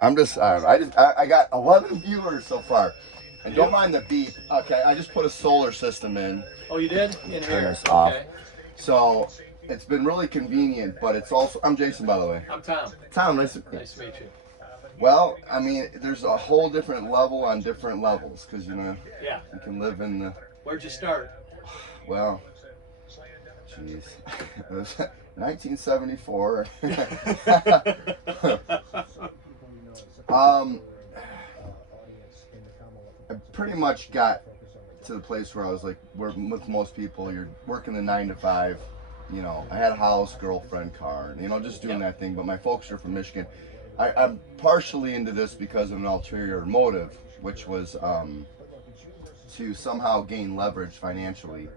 I got 11 viewers so far. And You don't do? mind the beep. Okay, I just put a solar system in. Oh, you did? Let me In turn here. this off. Okay. So it's been really convenient, but it's also. I'm Jason, by the way. I'm Tom. Tom, nice to meet you. Nice to meet you. Well, I mean, there's a whole different level on different levels because Yeah. you can live in the. Where'd you start? Well, jeez, it was 1974. um, I pretty much got to the place where I was like, where with most people, you're working the 9 to 5. I had a house, girlfriend, car, just doing that thing. But my folks are from Michigan. I'm partially into this because of an ulterior motive, which was to somehow gain leverage financially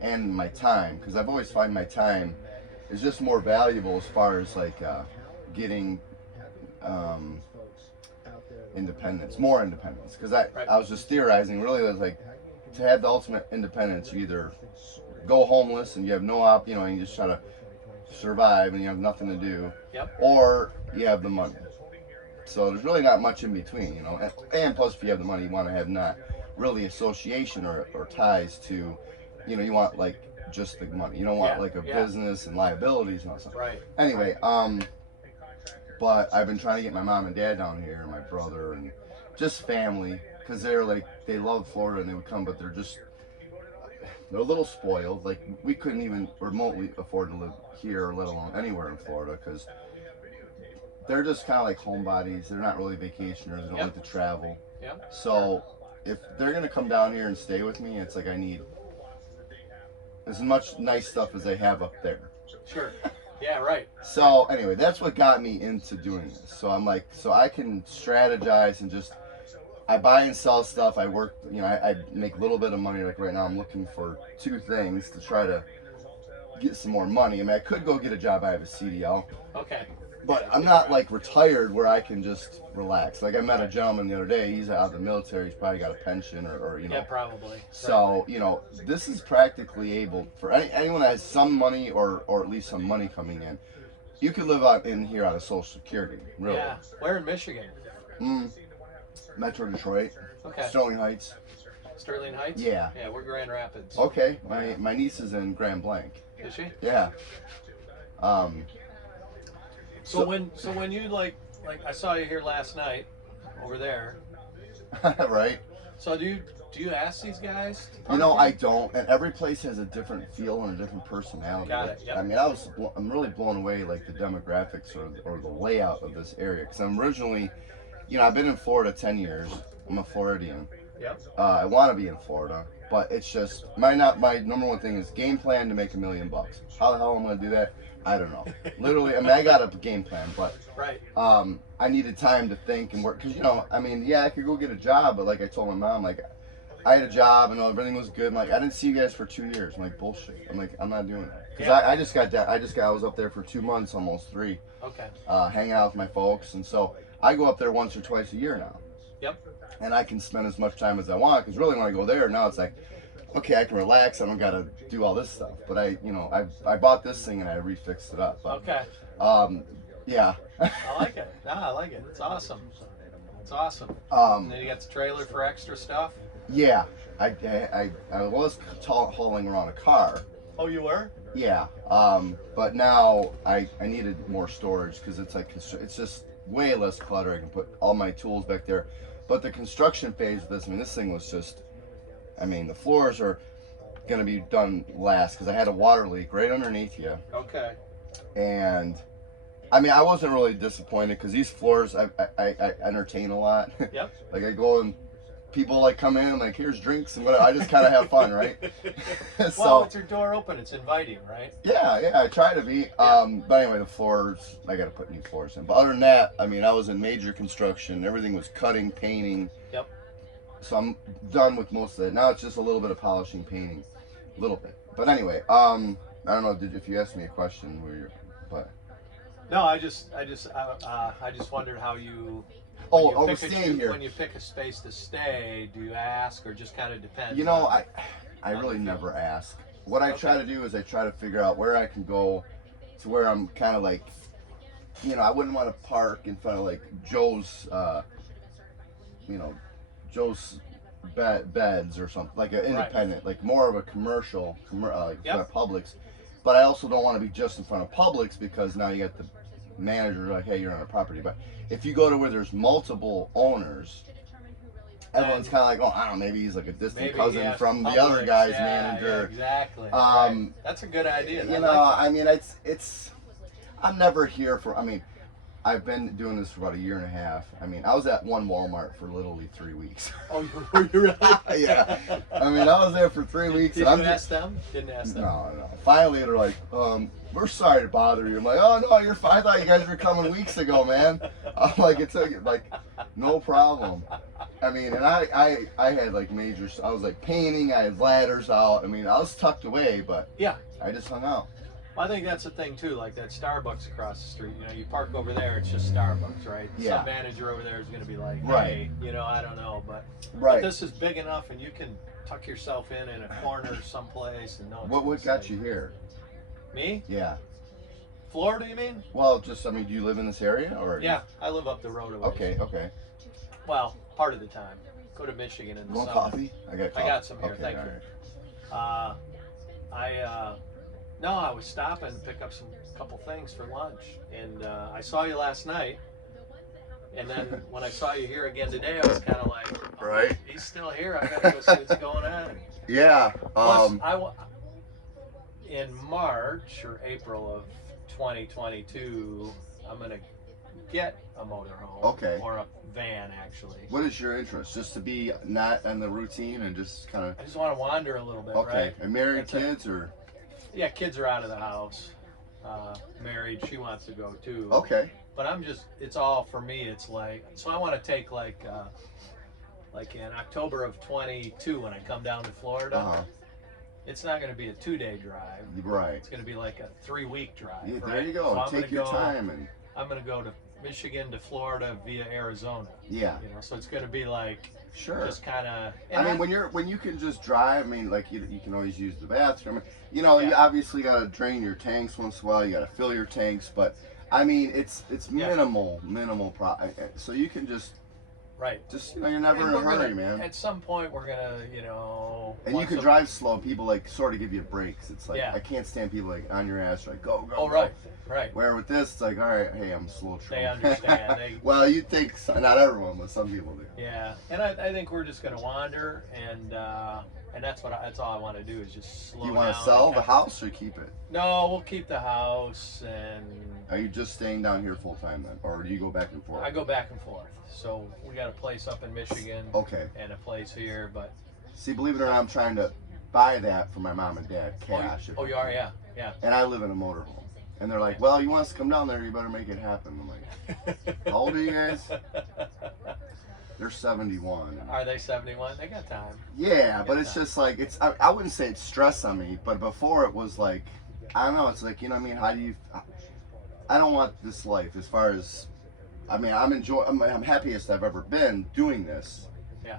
and my time, because I've always find my time is just more valuable as far as like getting um, independence, more independence. Because I was just theorizing, really, it was like to have the ultimate independence, you either go homeless and you have no and you just try to survive and you have nothing to do, or you have the money. So there's really not much in between, and plus if you have the money, you want to have not really association or ties to, you want like just the money. You don't want like a business and liabilities and all that stuff. Right. Anyway, but I've been trying to get my mom and dad down here, and my brother, and just family, because they love Florida and they would come, but they're a little spoiled. Like we couldn't even remotely afford to live here, let alone anywhere in Florida, because they're just kind of like homebodies. They're not really vacationers. They don't like to travel. So if they're gonna come down here and stay with me, it's like I need as much nice stuff as they have up there. Sure. Yeah, right. So anyway, that's what got me into doing this. So I'm like, so I can strategize and just, I buy and sell stuff. I work, I make a little bit of money. Like right now, I'm looking for 2 things to try to get some more money. I mean, I could go get a job. I have a CDL. Okay. But I'm not like retired where I can just relax. Like I met a gentleman the other day. He's out of the military. He's probably got a pension or Yeah, probably. So this is practically able for anyone that has some money or at least some money coming in. You could live out in here out of Social Security. Really. Yeah. Where in Michigan? Metro Detroit. Okay. Sterling Heights. Sterling Heights? Yeah. Yeah, we're Grand Rapids. Okay. My niece is in Grand Blanc. Is she? Yeah. So when you like I saw you here last night over there. Right. So do you ask these guys? I don't, and every place has a different feel and a different personality. Got it. Yep. I mean, I'm really blown away like the demographics or the layout of this area, because I'm originally, I've been in Florida 10 years. I'm a Floridian. Yep. I want to be in Florida, but it's just my number one thing is game plan to make $1 million. How the hell am I gonna do that? I don't know. Literally, I mean, I got a game plan, but right. I needed time to think and work, because I could go get a job, but like I told my mom, like I had a job and everything was good. I'm like, I didn't see you guys for 2 years. I'm like, bullshit. I'm like, I'm not doing that, because I was up there for 2 months, almost 3. Okay. Hanging out with my folks, and so I go up there once or twice a year now. Yep. And I can spend as much time as I want, because really when I go there now, it's like, okay, I can relax. I don't got to do all this stuff. But I bought this thing and I refixed it up. But, okay. Yeah. I like it. No, I like it. It's awesome. It's awesome. And then you got the trailer for extra stuff. Yeah. I was hauling around a car. Oh, you were? Yeah. But now I needed more storage, because it's like it's just way less clutter. I can put all my tools back there. But the construction phase of this, this thing was just. The floors are going to be done last, because I had a water leak right underneath you. Okay. And, I wasn't really disappointed, because these floors, I entertain a lot. Yep. Like, I go and people, like, come in, like, here's drinks and whatever. I just kind of have fun, right? So, well, with your door open, it's inviting, right? Yeah, I try to be. Yeah. But anyway, the floors, I got to put new floors in. But other than that, I was in major construction. Everything was cutting, painting. Yep. So I'm done with most of it. Now it's just a little bit of polishing, painting, a little bit. But anyway, I don't know if you asked me a question, but no, I just wondered how you. We're staying here. When you pick a space to stay, do you ask, or just kind of depends? I really never ask. What I try to do is I try to figure out where I can go to where I'm kind of like I wouldn't want to park in front of like Joe's, Joe's beds or something, like an independent, like more of a commercial, like Publix. But I also don't want to be just in front of Publix because now you got the manager like, hey, you're on a property. But if you go to where there's multiple owners, everyone's kind of like, oh, I don't know, maybe he's like a distant cousin from the other guy's manager. Yeah, exactly. That's a good idea. I mean, it's. I'm never here for. I mean, I've been doing this for about a year and a half. I mean, I was at one Walmart for literally 3 weeks. Oh, were you really? Yeah. I mean, I was there for 3 weeks. Did you ask them? Didn't ask them. No. Finally, they're like, we're sorry to bother you. I'm like, oh no, you're fine. I thought you guys were coming weeks ago, man. I'm like, it's like, no problem. I mean, and I had like major. I was like painting. I had ladders out. I mean, I was tucked away, but yeah, I just hung out. I think that's the thing too, like that Starbucks across the street. You park over there, it's just Starbucks, right? Yeah. Some manager over there is going to be like, right. hey, I don't know, but this is big enough, and you can tuck yourself in a corner someplace, and no. What got you here? Me? Yeah. Florida, you mean? Well, do you live in this area or? Yeah, I live up the road away. Okay. Well, part of the time. Go to Michigan in the summer. Coffee? I got some here. Okay, Thank you. Right. No, I was stopping to pick up a couple things for lunch, and I saw you last night, and then when I saw you here again today, I was kind of like, right? He's still here. I gotta go see what's going on. Yeah. Plus, in March or April of 2022, I'm gonna get a motorhome. Okay. Or a van, actually. What is your interest? Just to be not in the routine and just kind of. I just want to wander a little bit. Okay. Right? And married kids or? Yeah, kids are out of the house. Married, she wants to go too. Okay. But it's all for me. It's like, so I want to take like in October of 22 when I come down to Florida. It's not going to be a 2-day drive. Right. It's going to be like a 3-week drive. Yeah, right? there you go. So take your time and. I'm going to go to Michigan to Florida via Arizona. Yeah. So it's going to be like. Sure. Just kind of. I mean, when you can just drive, I mean, like you can always use the bathroom. You obviously got to drain your tanks once in a while. You got to fill your tanks, but I mean, it's minimal so you can just. Right. Just you're never in a hurry, man. At some point, we're gonna, And you can drive slow. People like sort of give you breaks. It's like I can't stand people like on your ass like go. Oh right. Right. Where with this, it's like, all right, hey, I'm slow. They understand. Well, you think not everyone, but some people do. Yeah, and I think we're just gonna wander, and that's all I want to do is just slow down. You want to sell the house or keep it? No, we'll keep the house. And are you just staying down here full time then, or do you go back and forth? I go back and forth. So we got a place up in Michigan. Okay. And a place here, but. See, believe it or not, I'm trying to buy that for my mom and dad cash. Oh, you are, yeah. And I live in a motorhome. And they're like, well, you want us to come down there, you better make it happen. I'm like, how old are you guys? They're 71. Are they 71? They got time. Yeah, but it's just like, I wouldn't say it's stress on me, but before it was like, I don't know, it's like, you know what I mean? How do you, I don't want this life as far as, I mean, I'm happiest I've ever been doing this. Yeah.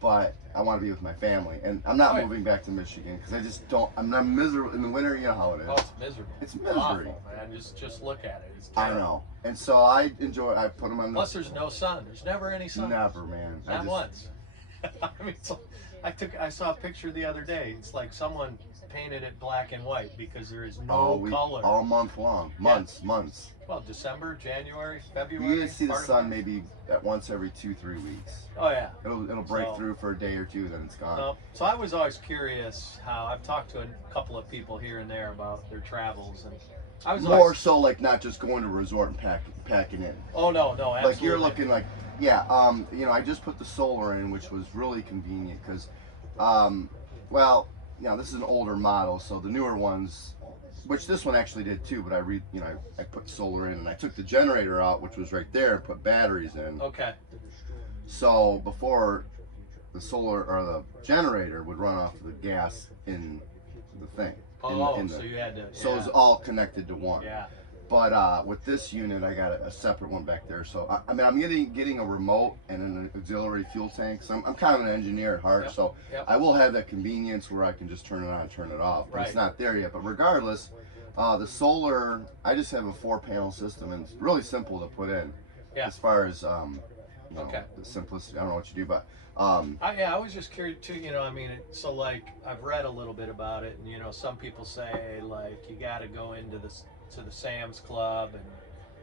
But I want to be with my family, and I'm not moving back to Michigan because I just don't. I'm not miserable in the winter. You know how it is. Oh, it's miserable. It's misery, awful, man. Just look at it. It's terrible. I know, and so I enjoy. I put them on. Plus, there's no sun. There's never any sun. Never, man. Not once. I mean, I saw a picture the other day. It's like someone painted it black and white because there is no color. All month long, months. Well, December, January, February. You see the sun maybe at once every 2-3 weeks. Oh yeah. It'll break through for a day or two, then it's gone. So I was always curious how I've talked to a couple of people here and there about their travels, and I was more so like not just going to a resort and packing in. Oh no, absolutely. Like you're looking like I just put the solar in, which was really convenient because, this is an older model, so the newer ones. Which this one actually did too, but I put solar in and I took the generator out, which was right there, and put batteries in. Okay. So before the solar or the generator would run off the gas in the thing. So you had to. So it was all connected to one. Yeah. But with this unit, I got a separate one back there. So I'm getting a remote and an auxiliary fuel tank. So I'm kind of an engineer at heart. So I will have that convenience where I can just turn it on, turn it off. But it's not there yet. But regardless, The solar, I just have a 4-panel system, and it's really simple to put in. Yeah. As far as you know, Okay. the simplicity. I don't know what you do, but Yeah, I was just curious too. You know, I mean, so like I've read a little bit about it, and you know, some people say like you got to go into the Sam's Club and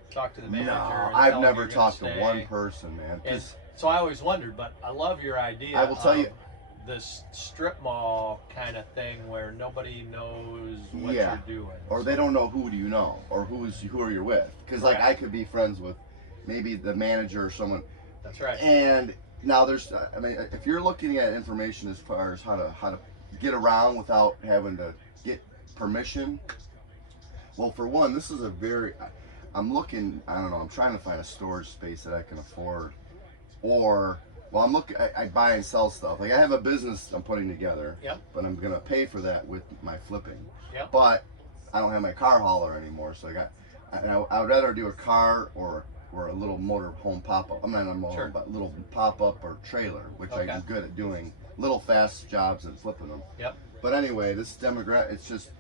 talk to the manager. no, and I've tell never them you're talked to gonna one stay. person, man. And 'Cause so I always wondered, but I love your idea. I will tell you, this strip mall kind of thing where nobody knows what Yeah. you're doing, or they don't know who do you know, or who are you with? Because like Right. I could be friends with maybe the manager or someone. That's right. And now there's, I mean, if you're looking at information as far as how to get around without having to get permission, well, for one, this is a very, I'm looking, I don't know, I'm trying to find a storage space that I can afford, or, well, I'm looking, I buy and sell stuff. Like I have a business I'm putting together, Yep. but I'm gonna pay for that with my flipping. Yep. But I don't have my car hauler anymore, so I would rather do a car or a little motor home pop-up. I'm not a motor, Sure. but little pop-up or trailer, which Okay. I'm good at doing little fast jobs and flipping them. Yep. But anyway, this demographic, it's just,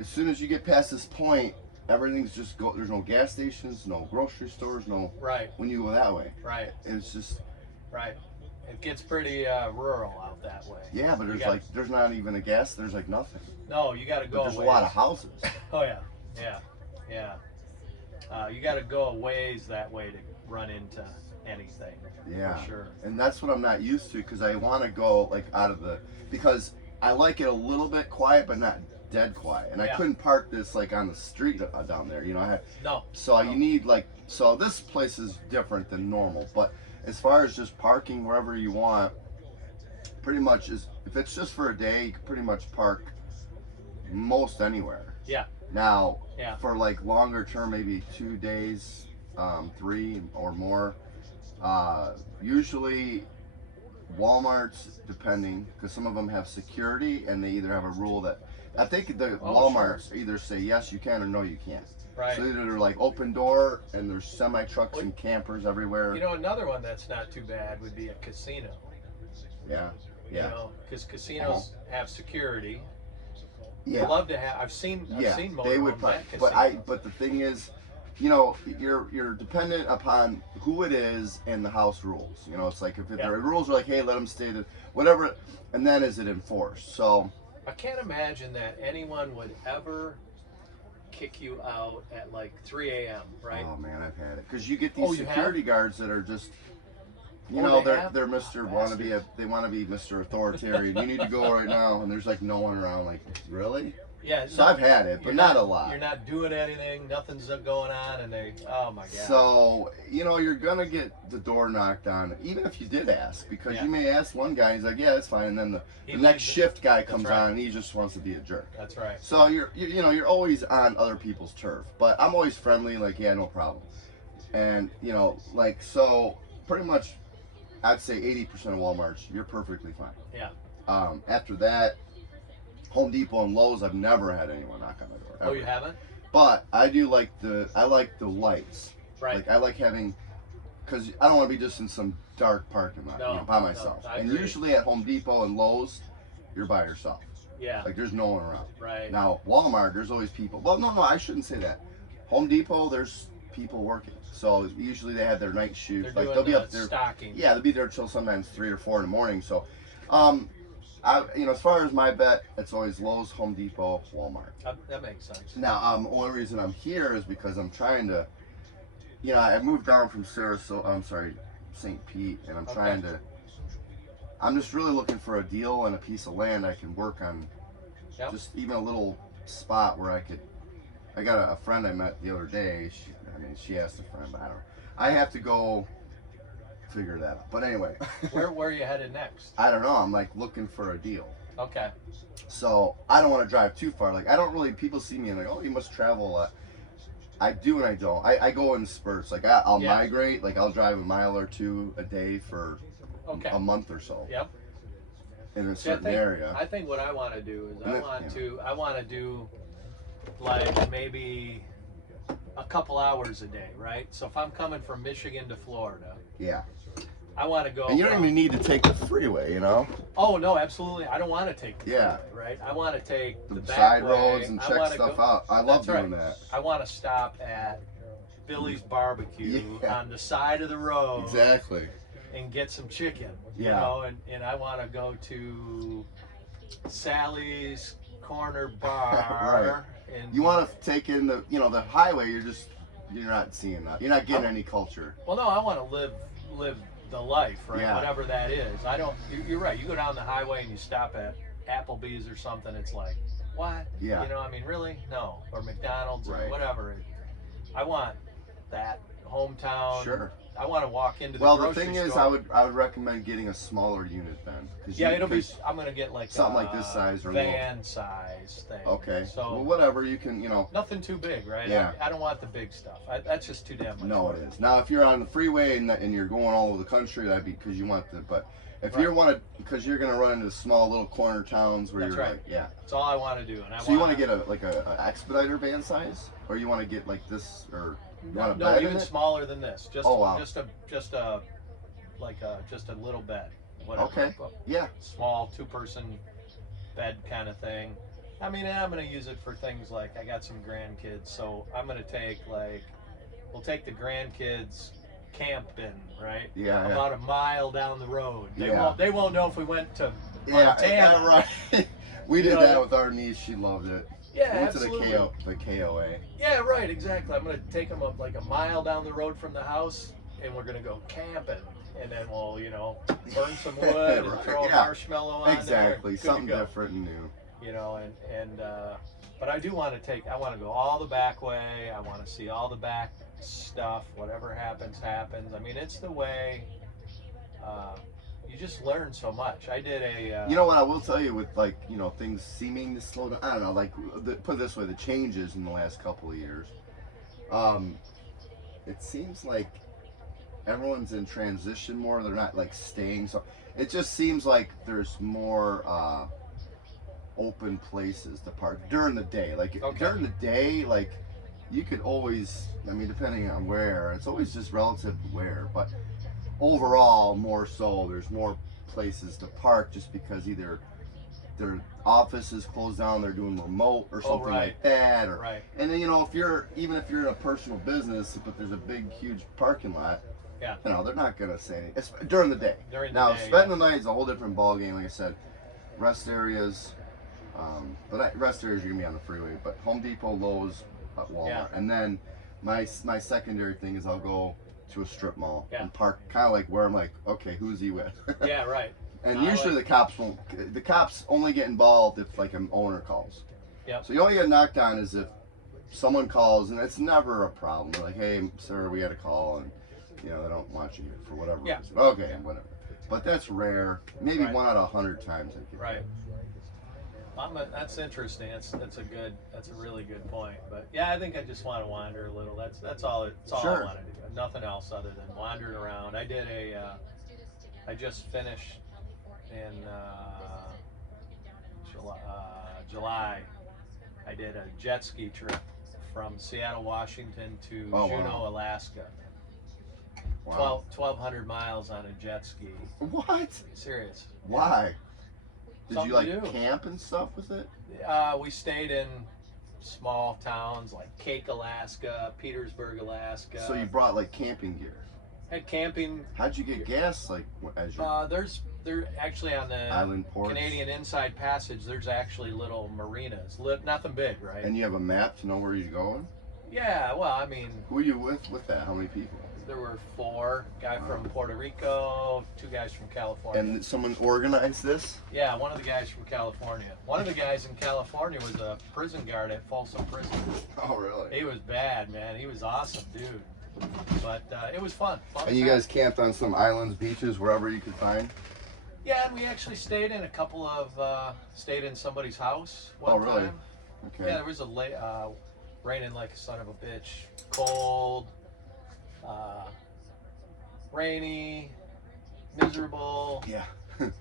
as soon as you get past this point, everything's just there's no gas stations, no grocery stores, no, Right. when you go that way. Right. It's just, Right. It gets pretty rural out that way. yeah, but You there's gotta- like, there's not even a gas, there's like nothing. No, you got to But go. there's a ways. lot of houses. Oh yeah. Yeah. Yeah. You got to go a ways that way to run into anything. Yeah. For sure. And that's what I'm not used to, because I want to go like out of the, because I like it a little bit quiet, but not dead quiet. And I Yeah. couldn't park this like on the street down there, you know. No. So No. you need like, so this place is different than normal. But as far as just parking wherever you want, pretty much is, if it's just for a day, you can pretty much park most anywhere. Yeah. Now, Yeah. for like longer term, maybe 2 days, 3 or more, usually Walmart's, depending, because some of them have security and they either have a rule that, I think the Oh, Walmart's either say yes you can or no you can't. Right. So either they're like open door and there's semi trucks and campers everywhere. You know, another one that's not too bad would be a casino. Yeah. Yeah. You know, because casinos have security. Yeah. I'd love to have. I've seen They motorhomes would at put, but casinos. but the thing is, you know, you're dependent upon who it is and the house rules. You know, it's like if Yeah. the rules are like, hey, let them stay to whatever, and then is it enforced? So I can't imagine that anyone would ever kick you out at like 3 a.m. Right? oh man, I've had it, because you get these Oh, you have? security guards that are just, you Oh, know, they they're have? they're Mr. They want to be Mr. Authoritarian. You need to go right now, and there's like no one around. Like, really? Yeah. So I've had it, but you're not a lot. You're not doing anything. Nothing's going on, and they. Oh my god. So, you know, you're gonna get the door knocked on, even if you did ask, because Yeah. you may ask one guy, he's like, yeah, that's fine, and then He the next leaves it. shift guy That's comes right. on and he just wants to be a jerk. That's right. So you're always on other people's turf, but I'm always friendly, like, yeah, no problem. And, you know, like, so pretty much I'd say 80% of Walmart's, you're perfectly fine. Yeah. After that, Home Depot and Lowe's, I've never had anyone knock on the door. Oh, ever. you haven't? But I like the lights. Right. Like I like having, because I don't want to be just in some dark parking lot, No, you know, by no, myself. I And agree. usually at Home Depot and Lowe's, you're by yourself. Yeah. Like there's no one around. Right. Now Walmart, there's always people. Well, no, I shouldn't say that. Home Depot, there's people working. So usually they have their night shift. They're Like doing they'll be the up there. stocking. Yeah, they'll be there till sometimes 3 or 4 in the morning. So, as far as my bet, it's always Lowe's, Home Depot, Walmart. That makes sense. Now, only reason I'm here is because I'm trying to, you know, I moved down from St. Pete, and I'm trying to, I'm just really looking for a deal and a piece of land I can work on, Yep. just even a little spot where I got a friend I met the other day, she asked a friend, but I have to go figure that out. But anyway, Where are you headed next? I don't know, I'm like looking for a deal. Okay. So I don't want to drive too far. Like I don't really. People see me and like, oh, you must travel a lot. I do and I don't. I go in spurts. Like I'll Yeah. migrate. Like I'll drive a mile or two a day for Okay. a month or so Yep. in a See, I certain think, area. I think what I want to do is And I want to do like maybe a couple hours a day, right? So if I'm coming from Michigan to Florida, Yeah. I want to go. And you don't from- even need to take the freeway, you know? Oh no, absolutely. I don't want to take the Yeah. freeway, right? I want to take the back Side way. roads and I check wanna stuff go- out. I love That's doing right. that. I want to stop at Billy's Barbecue Yeah. on the side of the road Exactly. and get some chicken. You Yeah. know, and I want to go to Sally's Corner Bar. And You want to take in the, you know, the highway. You're not seeing that. You're not getting any culture. Well, no, I want to live the life, right? Yeah. Whatever that is. I don't. You're right. You go down the highway and you stop at Applebee's or something. It's like, what? Yeah. You know, I mean, really? No. Or McDonald's or Right. whatever. I want that hometown. Sure. I want to walk into the Well, the grocery thing is, store. I would recommend getting a smaller unit then. Yeah, it'll be. I'm gonna get like something a like this size or van size thing. Okay. So well, whatever you can, you know. nothing too big, right? Yeah. I don't want the big stuff. That's just too damn much. No, work. it is. Now, if you're on the freeway and you're going all over the country, that'd be because you want the. But if Right. you want to, because you're gonna run into small little corner towns where That's you're right. like, yeah. That's all I want to do. And I So you want to get a expediter van size, or you want to get like this, or you want a no, bed in even it? smaller than this. Just Oh, wow. just a little bed. Whatever. Okay. Yeah. Small 2-person bed kind of thing. I mean, and I'm gonna use it for things like I got some grandkids, so I'm gonna we'll take the grandkids camping, right? Yeah. Yeah. About a mile down the road. Yeah. They won't know if we went to Yeah, Montana. right. We You did know, that with our niece. She loved it. Yeah, We went absolutely. to the KOA. Yeah, right, exactly. I'm gonna take them up like a mile down the road from the house, and we're gonna go camping, and then we'll, burn some wood and Right, throw a yeah. marshmallow on Exactly. there. Good to Something go. different and new. But I do want to I want to go all the back way. I want to see all the back stuff. Whatever happens, happens. I mean, it's the way. You just learn so much. I did a. You know what I will tell you with things seeming to slow down. I don't know, put it this way, the changes in the last couple of years. It seems like everyone's in transition more. They're not like staying. So it just seems like there's more open places to park during the day. Like Okay. during the day, like you could always. I mean, depending on where, it's always just relative to where, but. Overall, more so, there's more places to park just because either their office is closed down, they're doing remote or something right. like that, or Right. and then if you're in a personal business, but there's a big, huge parking lot, Yeah. they're not gonna say anything. It's during the day. During the Now, day, spending the night is a whole different ballgame. Like I said, rest areas are gonna be on the freeway, but Home Depot, Lowe's, Walmart, Yeah. and then my secondary thing is I'll go to a strip mall Yeah. and park kind of like where I'm like, okay, who's he with? Yeah. Right. And I usually like- the cops only get involved if like an owner calls. Yep. So you only get knocked on is if someone calls, and it's never a problem. They're like, hey, sir, we had a call, and they don't want you here for whatever Yeah. reason. Okay, whatever. But that's rare. Maybe Right. 1 out of 100 times. Right. That's interesting. That's a really good point. But yeah, I think I just want to wander a little. That's all. It's all Sure. I want to do. Nothing else other than wandering around. I did I just finished in July. I did a jet ski trip from Seattle, Washington to Oh, Juneau, wow. Alaska. Wow. 1,200 miles on a jet ski. What? Serious. Why? Did Something you like to do. camp and stuff with it? We stayed in small towns like Cake, Alaska, Petersburg, Alaska. So you brought like camping gear. had camping. How'd you get gas? Like as your They're actually on the island ports? Canadian Inside Passage. There's actually little marinas. Nothing big, right? And you have a map to know where you're going? Yeah. Well, I mean, Who are you with that? How many people? there were 4. Guy from Puerto Rico, 2 guys from California. And someone organized this? Yeah, one of the guys from California. One of the guys in California was a prison guard at Folsom Prison. Oh, really? He was bad, man. He was awesome, dude. But it was fun. And you guys camped on some islands, beaches, wherever you could find? Yeah, and we actually stayed in stayed in somebody's house one Oh, really? time. Okay. Yeah, there was raining like a son of a bitch. Cold, rainy, miserable. Yeah.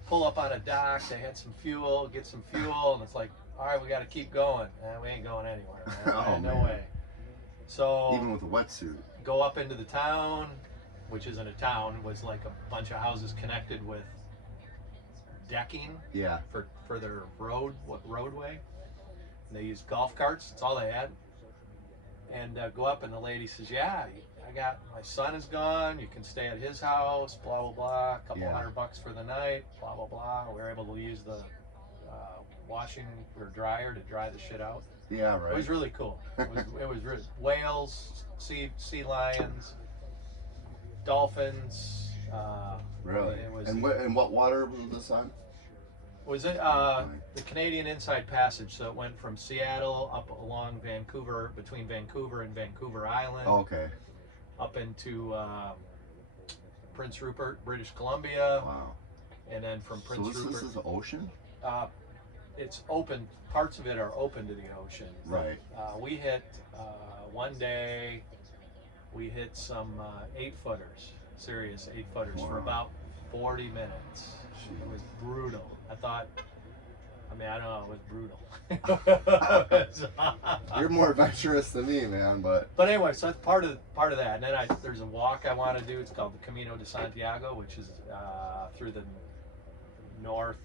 Pull up on a dock. They had some fuel, get some fuel, and it's like, all right, we got to keep going. We ain't going anywhere, man. Oh, no man. way. So Even with a wetsuit. go up into the town, which isn't a town, was like a bunch of houses connected with decking Yeah. for their roadway. And they used golf carts. That's all they had. And go up, and the lady says, "Yeah, I got my son is gone. You can stay at his house. Blah blah blah. A couple Yeah. $100 for the night. Blah blah blah." We were able to use the washing or dryer to dry the shit out. Yeah, It right. was really cool. It was really, whales, sea lions, dolphins. Really? It was. And what water was this on? Was it the Canadian Inside Passage? So it went from Seattle up along Vancouver, between Vancouver and Vancouver Island, Oh, okay. up into Prince Rupert, British Columbia, Wow. and then from So Prince this Rupert, is the ocean? it's open. Parts of it are open to the ocean. Right. We hit one day. We hit some 8-footers, serious 8-footers, for Wow. about 40 minutes. It was brutal. I thought, I mean, I don't know, it was brutal. You're more adventurous than me, man. But But anyway, so that's part of that. And then there's a walk I want to do. It's called the Camino de Santiago, which is through the north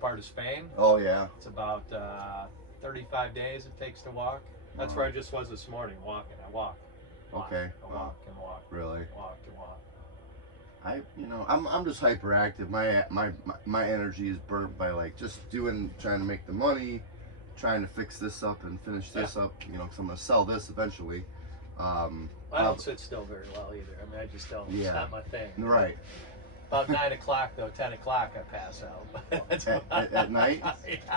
part of Spain. oh yeah. It's about 35 days it takes to walk. That's where I just was this morning, walking. I walked. Okay. I walk and walk. Really? Walk and walk. I'm just hyperactive. My energy is burnt by like just trying to make the money, trying to fix this up and finish this up. You know, because I'm gonna sell this eventually. I don't sit still very well either. I mean, I just don't. Yeah. It's not my thing. Right. About 9 o'clock though, 10 o'clock I pass out. That's At night?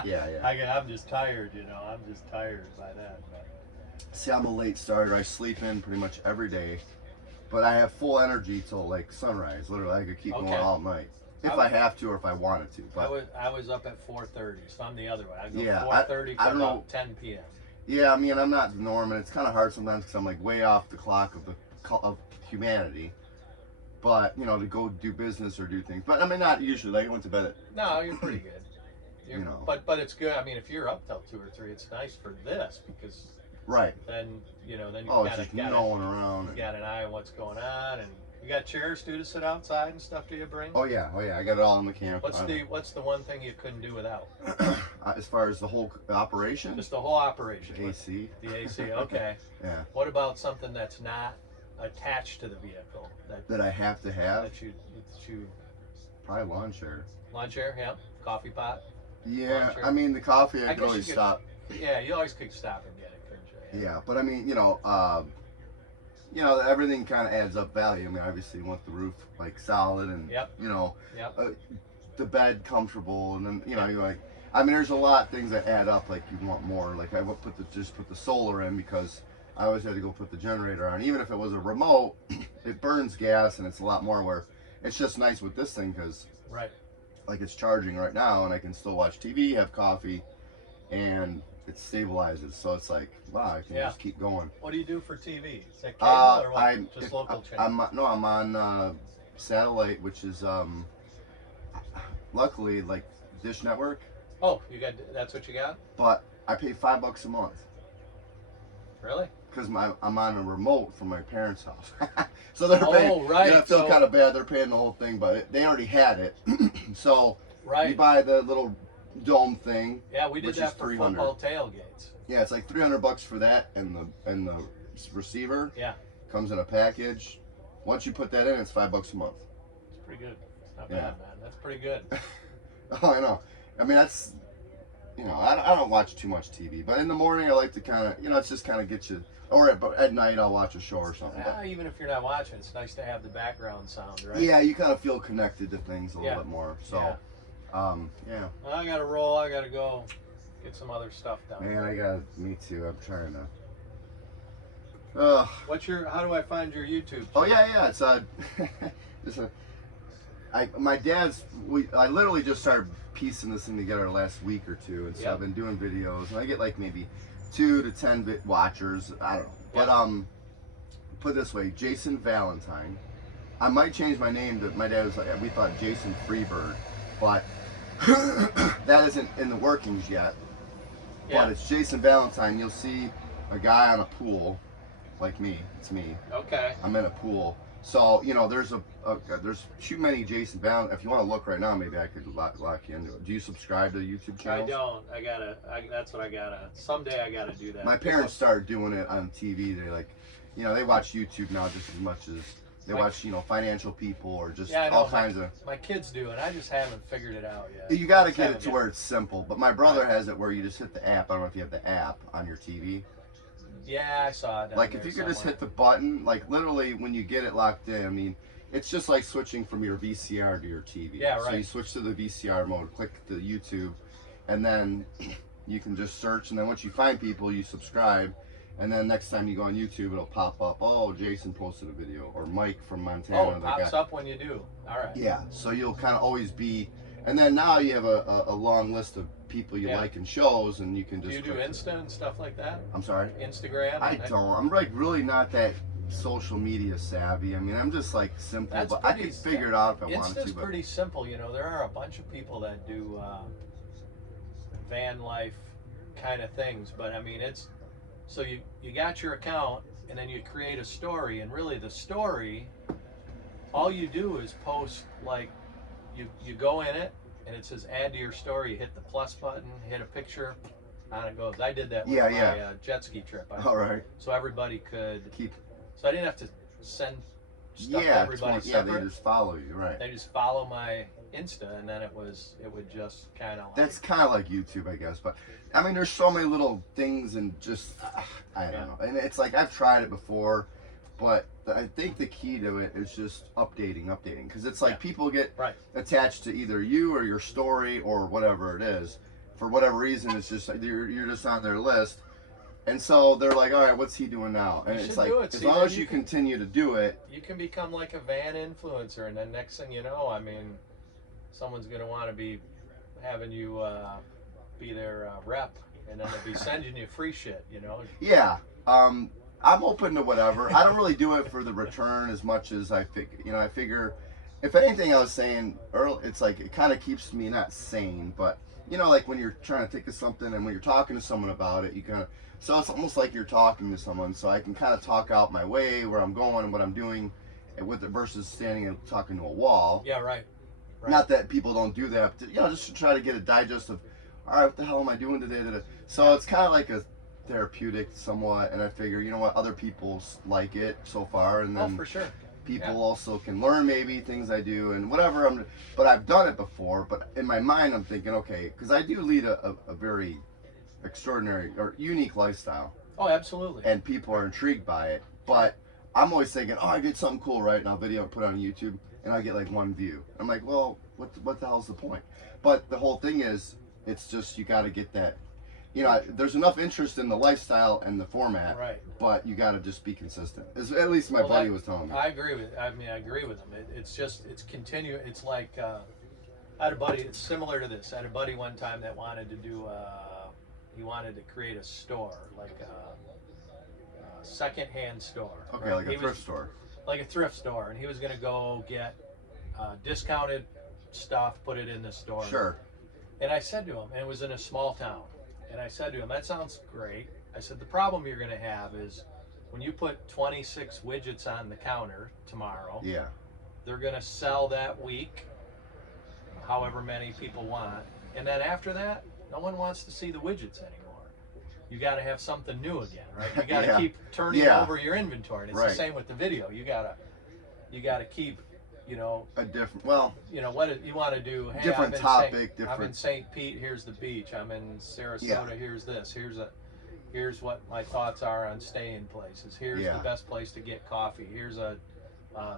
Yeah. Yeah. I'm just tired, you know. I'm just tired by that. But. See, I'm a late starter. I sleep in pretty much every day, but I have full energy till like sunrise. Literally, I could keep going all night if I have to or if I wanted to. But I was up at 4:30, so I'm the other way. I go Yeah, 4:30 I to don't about know. 10 p.m. yeah, I mean, I'm not the norm, and it's kind of hard sometimes because I'm like way off the clock of humanity. But you know, to go do business or do things. But I mean, not usually. Like I went to bed at No, you're pretty good. You know. But it's good. I mean, if you're up till 2 or 3, it's nice for this because right. then you Oh, it's kind just of got knowing around. you got an eye on what's going on, and you got chairs too to sit outside and stuff. Do you bring? Oh yeah. I got it all in the camp. What's the one thing you couldn't do without? As far as the whole operation? Just the whole operation. AC. The AC. Okay. Yeah. What about something that's not attached to the vehicle That I have to have. that you Probably lawn chair. lawn chair? Yeah. Coffee pot. Yeah, Lawn chair. I mean the coffee I I could guess always you could- stop. Yeah, you always could stop and get it, couldn't you? Yeah, but I mean, everything kind of adds up value. I mean, obviously you want the roof like solid and Yep. Yep. The bed comfortable, and then you're like, I mean, there's a lot of things that add up. Like you want more. Like I would just put the solar in because I always had to go put the generator on. Even if it was a remote, it burns gas and it's a lot more. Where it's just nice with this thing because Right. like it's charging right now and I can still watch TV, have coffee, and it stabilizes. So it's like, wow, I can just keep going. What do you do for TV? Is that cable or what? I'm Just local channel? I'm on satellite, which is luckily like Dish Network, Oh, that's what you got? but I pay $5 a month Really? because I'm on a remote from my parents' house. So they're paying. Right. I feel So- kind of bad. They're paying the whole thing, but they already had it. So you Right. buy the little dome thing. Yeah, we did which is that for $300. football tailgates. Yeah, it's like $300 for that, and the receiver Yeah, comes in a package. Once you put that in, it's $5 a month. it's pretty good. It's not Yeah. bad, man. That's pretty good. Oh, I know. I mean, that's I don't watch too much TV, but in the morning I like to kind of it's just kind of get you. Or at night I'll watch a show or something. But, Even if you're not watching, it's nice to have the background sound, right? yeah, you kind of feel connected to things a little Yeah. bit more. So, yeah. Well, I gotta roll. I gotta go get some other stuff done. Man, me too. I'm trying to. How do I find your YouTube? Oh yeah, it's my dad's. I literally just started piecing this thing together last week or two, and so Yep. I've been doing videos, and I get like maybe 2 to 10 watchers. I don't know, but put it this way, Jason Valentine. I might change my name. My dad was like, we thought Jason Freebird, but that isn't in the workings yet. Yeah. But it's Jason Valentine. You'll see a guy on a pool, like me. It's me. Okay. I'm in a pool. So, you know, there's there's too many Jason Ballin. If you want to look right now, maybe I could lock you into it. Do you subscribe to YouTube channels? I don't. That's what I gotta. Someday I gotta do that. My parents started doing it on TV. They like, you know, they watch YouTube now just as much as they watch, you know, financial people or just all kinds of. My kids do, and I just haven't figured it out yet. You got to get it to where it's simple. But my brother has it where you just hit the app. I don't know if you have the app on your TV. Yeah, I saw it. Like if you could just hit the button, like literally when you get it locked in, I mean, it's just like switching from your VCR to your TV. Yeah, right. So you switch to the VCR mode, click the YouTube, and then you can just search. And then once you find people, you subscribe. And then next time you go on YouTube, it'll pop up. Oh, Jason posted a video, or Mike from Montana. Oh, it pops up when you do. All right. Yeah. So you'll kind of always be. And then now you have a long list of people you like in shows, and you can just. Do you do Insta and stuff like that? I'm sorry? Instagram? I don't. I'm like really not that social media savvy. I mean, I'm just like simple, That's but I could figure it out if I wanted Insta's to. But pretty simple. You know, there are a bunch of people that do van life kind of things, but I mean, it's so you got your account, and then you create a story, and really the story, all you do is post like. You go in it, and it says add to your story. You hit the plus button, hit a picture, on it goes. I did that with my jet ski trip. All right. So everybody could keep. So I didn't have to send stuff to everybody separate. They just follow you, right? They just follow my Insta, and then it would just kind of. That's kind of like YouTube, I guess. But I mean, there's so many little things, and just I don't know. And it's like I've tried it before. But I think the key to it is just updating, because it's like people get attached to either you or your story or whatever it is. For whatever reason, it's just you're just on their list, and so they're like, all right, what's he doing now? And it's like as long as you continue to do it, you can become like a van influencer, and then next thing you know, I mean, someone's gonna want to be having you be their rep, and then they'll be sending you free shit, you know? Yeah. I'm open to whatever. I don't really do it for the return as much as I figure. You know, I figure, if anything, I was saying earlier, it's like it kind of keeps me not sane, but you know, like when you're trying to think of something and when you're talking to someone about it, you kind of. So it's almost like you're talking to someone, so I can kind of talk out my way, where I'm going, and what I'm doing, and with it versus standing and talking to a wall. Yeah, right. Not that people don't do that, but, you know, just to try to get a digest of, all right, what the hell am I doing today? So it's kind of like a therapeutic somewhat, and I figure, you know what, other people like it so far, and then for sure people also can learn maybe things I do and whatever. But I've done it before, but in my mind I'm thinking, okay, because I do lead a very extraordinary or unique lifestyle. Oh, absolutely. And people are intrigued by it, but I'm always thinking, oh, I get something cool, right? And I'll video it, put it on YouTube, and I get like 1 view. I'm like, well, what the hell's the point? But the whole thing is, it's just you got to get that. You know, there's enough interest in the lifestyle and the format, but you got to just be consistent. At least my buddy was telling me. I agree with him. It's continue. It's like I had a buddy. It's similar to this. I had a buddy one time that wanted to do. He wanted to create a store, like a secondhand store. Okay, like a thrift store. Like a thrift store, and he was going to go get discounted stuff, put it in the store. Sure. And I said to him, and it was in a small town. And I said to him, that sounds great. I said, the problem you're going to have is when you put 26 widgets on the counter tomorrow, they're going to sell that week, however many people want. And then after that, no one wants to see the widgets anymore. You got to have something new again, right? You got to keep turning over your inventory. And it's the same with the video. You got to keep, you know, a different, you know, what you want to do. Hey, different topic, I'm in St. Pete, here's the beach. I'm in Sarasota, here's this. Here's what my thoughts are on staying places. Here's the best place to get coffee. Here's a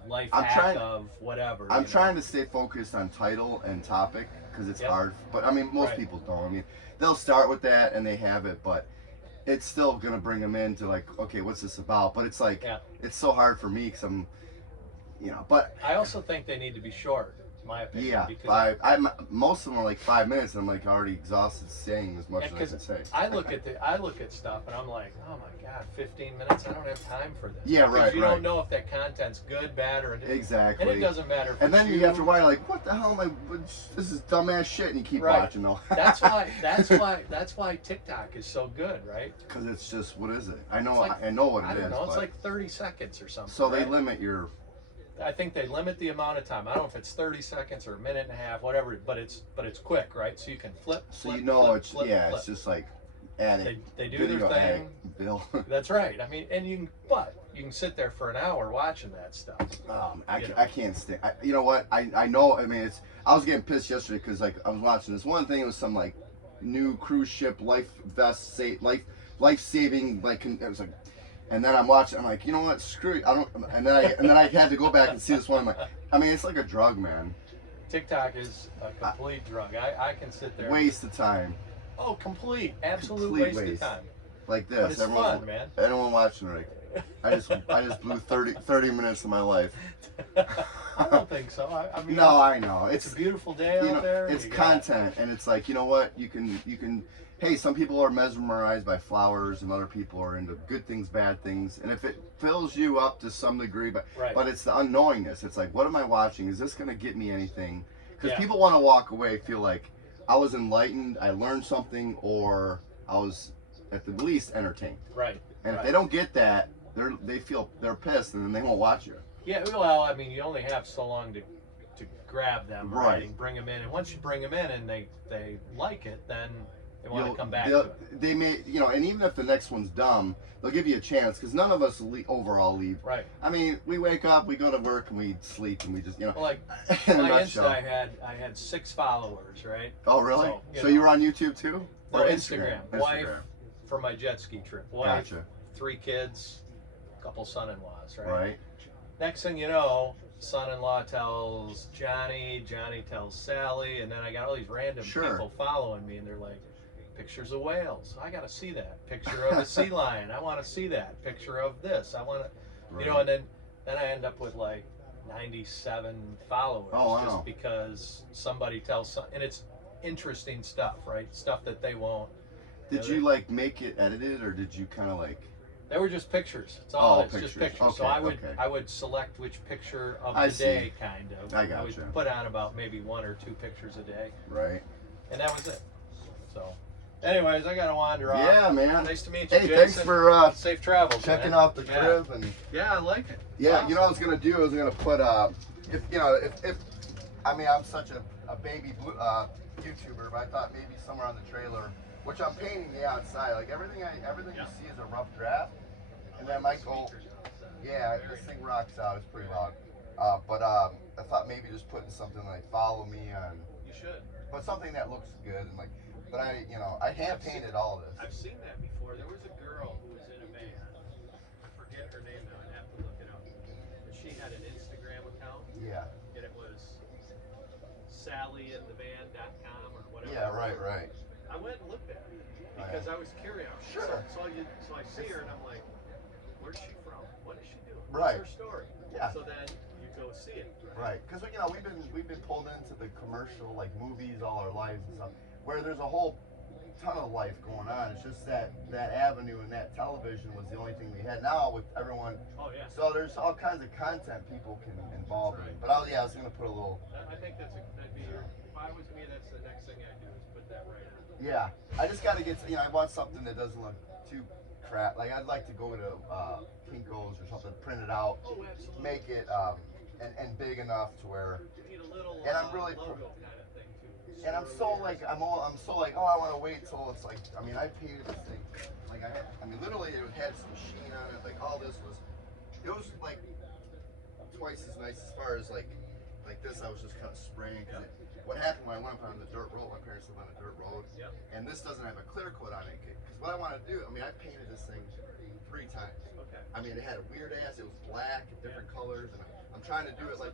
life hack of whatever. I'm trying to stay focused on title and topic because it's hard. But I mean, most people don't. I mean, they'll start with that and they have it, but it's still gonna bring them into like, okay, what's this about? But it's like, it's so hard for me because I'm. You know, but I also think they need to be short. my opinion. Yeah, because five. Most of them are like 5 minutes, and I'm like already exhausted saying as much as I can say. I look at stuff and I'm like, oh my god, 15 minutes. I don't have time for this. Yeah, because right, you right. don't know if that content's good, bad, or indifferent. Exactly. And it doesn't matter. If And then it's you have to wonder, like, what the hell am I? This is dumbass shit, and you keep Right. watching though. That's why TikTok is so good, right? Because it's just, what is it? I know, It's like- I know what it I is. don't know. It's but- like 30 seconds or something. so they right? limit your. I think they limit the amount of time. I don't know if it's 30 seconds or a minute and a half, whatever. But it's quick, right? So you can flip. So flip, you know flip, it's flip, yeah, flip. it's just like addict. They do video their thing. addict, Bill. That's right. I mean, and you can sit there for an hour watching that stuff. I can't stand. You know what? I know. I mean, I was getting pissed yesterday because like I was watching this one thing. It was some like new cruise ship life vest life saving like it was like. And then I'm watching. I'm like, you know what? Screw it. I don't. And then I had to go back and see this one. I'm like, I mean, it's like a drug, man. TikTok is a complete drug. I can sit there. Waste of time. Oh, absolute Complete waste of time. Like this. But it's fun, man. Everyone watching Rick. I just blew 30 minutes of my life. I don't think so. I mean, No, I know. it's a beautiful day you out know, there. it's You got- content, and it's like, you know what? You can. Hey, some people are mesmerized by flowers, and other people are into good things, bad things. And if it fills you up to some degree, but Right. it's the unknowingness. It's like, what am I watching? Is this going to get me anything? Because Yeah. people want to walk away, feel like I was enlightened, I learned something, or I was at the least entertained. Right. And right. if they don't get that, they're pissed, and then they won't watch you. Yeah, well, I mean, you only have so long to grab them, Right. And bring them in. And once you bring them in and they like it, then they want to You'll- come back they'll- to it. They may, and even if the next one's dumb, they'll give you a chance because none of us overall leave. Right. I mean, we wake up, we go to work, and we sleep, and we just, Well, like in a my nutshell. Insta, I had 6 followers, right? Oh, really? So, you were on YouTube too? No, Or Instagram. Wife for my jet ski trip. Wife, Gotcha. 3 kids, couple son-in-laws, right? Right. Next thing you know, son-in-law tells Johnny, Johnny tells Sally, and then I got all these random Sure. people following me, and they're like, pictures of whales. I got to see that. Picture of a sea lion. I want to see that. Picture of this. I want to, and then I end up with like 97 followers Oh, wow. just because somebody tells and it's interesting stuff, right? Stuff that they won't. Did you like make it edited, or did you kind of like? They were just pictures. It's all. Oh, It's just pictures. pictures. So Okay, I would select which picture of I the see. day, kind of. I I gotcha. would put on about maybe 1 or 2 pictures a day, Right. and that was it. So, anyways, I gotta wander off. Yeah, man. Nice to meet you, Hey, Jason. thanks for Safe travels. checking man. out the Yeah. crib and. Yeah, I like it. Yeah, Awesome. you know what I was gonna do? I was gonna put if I mean I'm such a baby YouTuber, but I thought maybe somewhere on the trailer, which I'm painting the outside, like everything you see is a rough draft, and then I might go, yeah, this thing rocks out, it's pretty loud, but I thought maybe just putting something like follow me on, You should. but something that looks good and like, but I hand painted all this. I've seen that before. There was a girl who was in a band. I forget her name now. I'd have to look it up. But she had an Instagram account, Yeah. and it was sallyandtheband.com or whatever. Yeah. Right. I went and looked at it because I was curious. Sure. So I see her and I'm like, where's she from? What does she do? Right. What's her story? Yeah. So then you go see it. Right, because we've been pulled into the commercial like movies all our lives and stuff, where there's a whole ton of life going on. It's just that avenue and that television was the only thing we had. Now with everyone, Oh yeah. so there's all kinds of content people can involve in. But I was gonna put a little. I think that'd be your. If I was me, that's the next thing I'd do is put that right on. Yeah, I just gotta get. I want something that doesn't look too crap. Like I'd like to go to Kinko's or something, print it out, Oh, absolutely. make it and big enough to where. You need a little And I'm really logo kind of thing too. And I'm so like, I want to wait till it's like, I mean, I painted this thing, like literally it had some sheen on it, like all this was, it was like twice as nice as far as like this, I was just kind of spraying, because what happened when I went up on the dirt road, my parents live on a dirt road, Yep. and this doesn't have a clear coat on it, because what I want to do, I painted this thing 3 times. Okay. It had a weird ass, it was black, different colors, and I'm trying to do it like,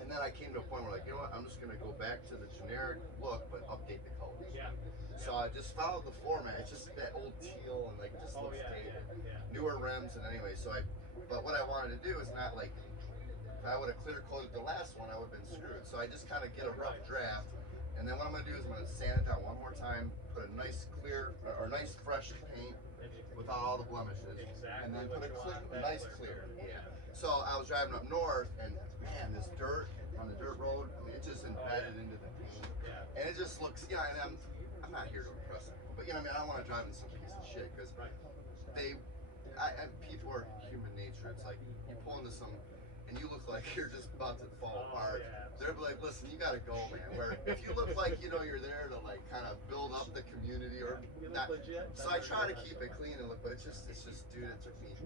and then I came to a point where like, you know what, I'm just gonna go back to the generic look, but update the colors. Yeah. So I just followed the format. It's just that old teal and like just Oh looks yeah, dated. yeah. Newer rims and anyway. But what I wanted to do is not like if I would have clear coated the last one, I would have been screwed. So I just kind of get a rough draft, and then what I'm gonna do is I'm gonna sand it down one more time, put a nice clear or nice fresh paint without all the blemishes, and then put a nice clear. So I was driving up north, and man, this dirt on the dirt road, I mean, it just embedded into the paint, and it just looks. Yeah, and I'm not here to impress people, but you know, what I mean, I don't want to drive in some piece of shit because people are human nature. It's like you pull into some, and you look like you're just about to fall apart. They'll be like, listen, you gotta go, man. Where if you look like you're there to like kind of build up the community or not. So I try to keep it clean and look, but it's just, dude, it took me,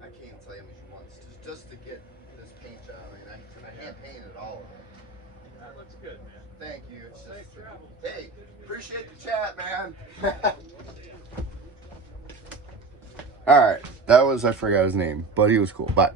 I can't even tell you how many months just to get this paint job. I mean, I hand painted all of it. That looks good, man. Thank you. It's just, Safe travel. hey, appreciate the chat, man. All right, that was, I forgot his name, but he was cool. Bye.